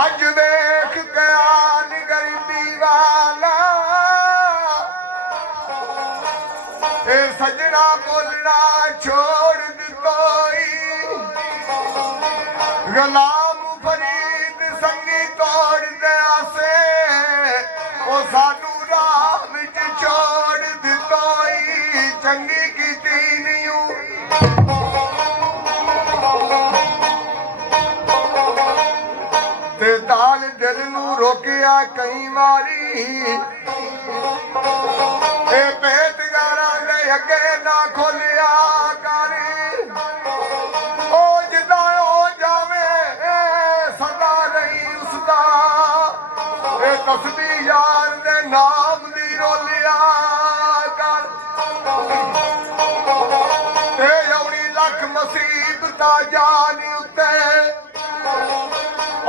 अज देख कयान गरीबी वाला ए सजना बोलना छोड़ दितोई गुलाम फरीद संगी तोड़ दे आसे ओ सानू राह विच छोड़ दितोई चंगी कीती नियूं ते दाल दिल नू रोकिया कई वारी ए पेट गारा दे अगे ना खोलिया कर ओ जिदा हो जावे सदा नहीं उसदा ए तस्बीह यार दे नाम दी रोलिया कर ते औनी लख मुसीबतां जानी उत्ते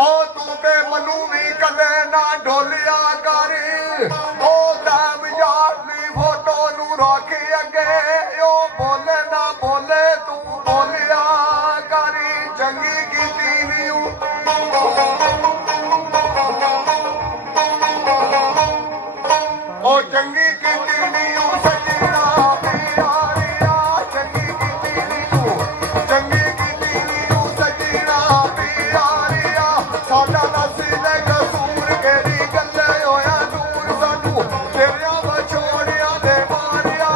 ओ तू ते मनु भी कदे ना ढोलिया कर ओ दाम यार दी फोटो नू रख अगे ओ बोले ना बोले तू बोलिया कर चंगी कीती नीऊ ओ चंगी कीती नीऊ सजना प्यारिया चंगी कीती नीऊ चंगी कीती नीऊ सजना प्यारिया साडा नसीब कसूर केड़ी गल्ले होया दूर सानू तेरिया बछोड़िया दे मारिया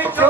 ਵਿੱਚੋਂ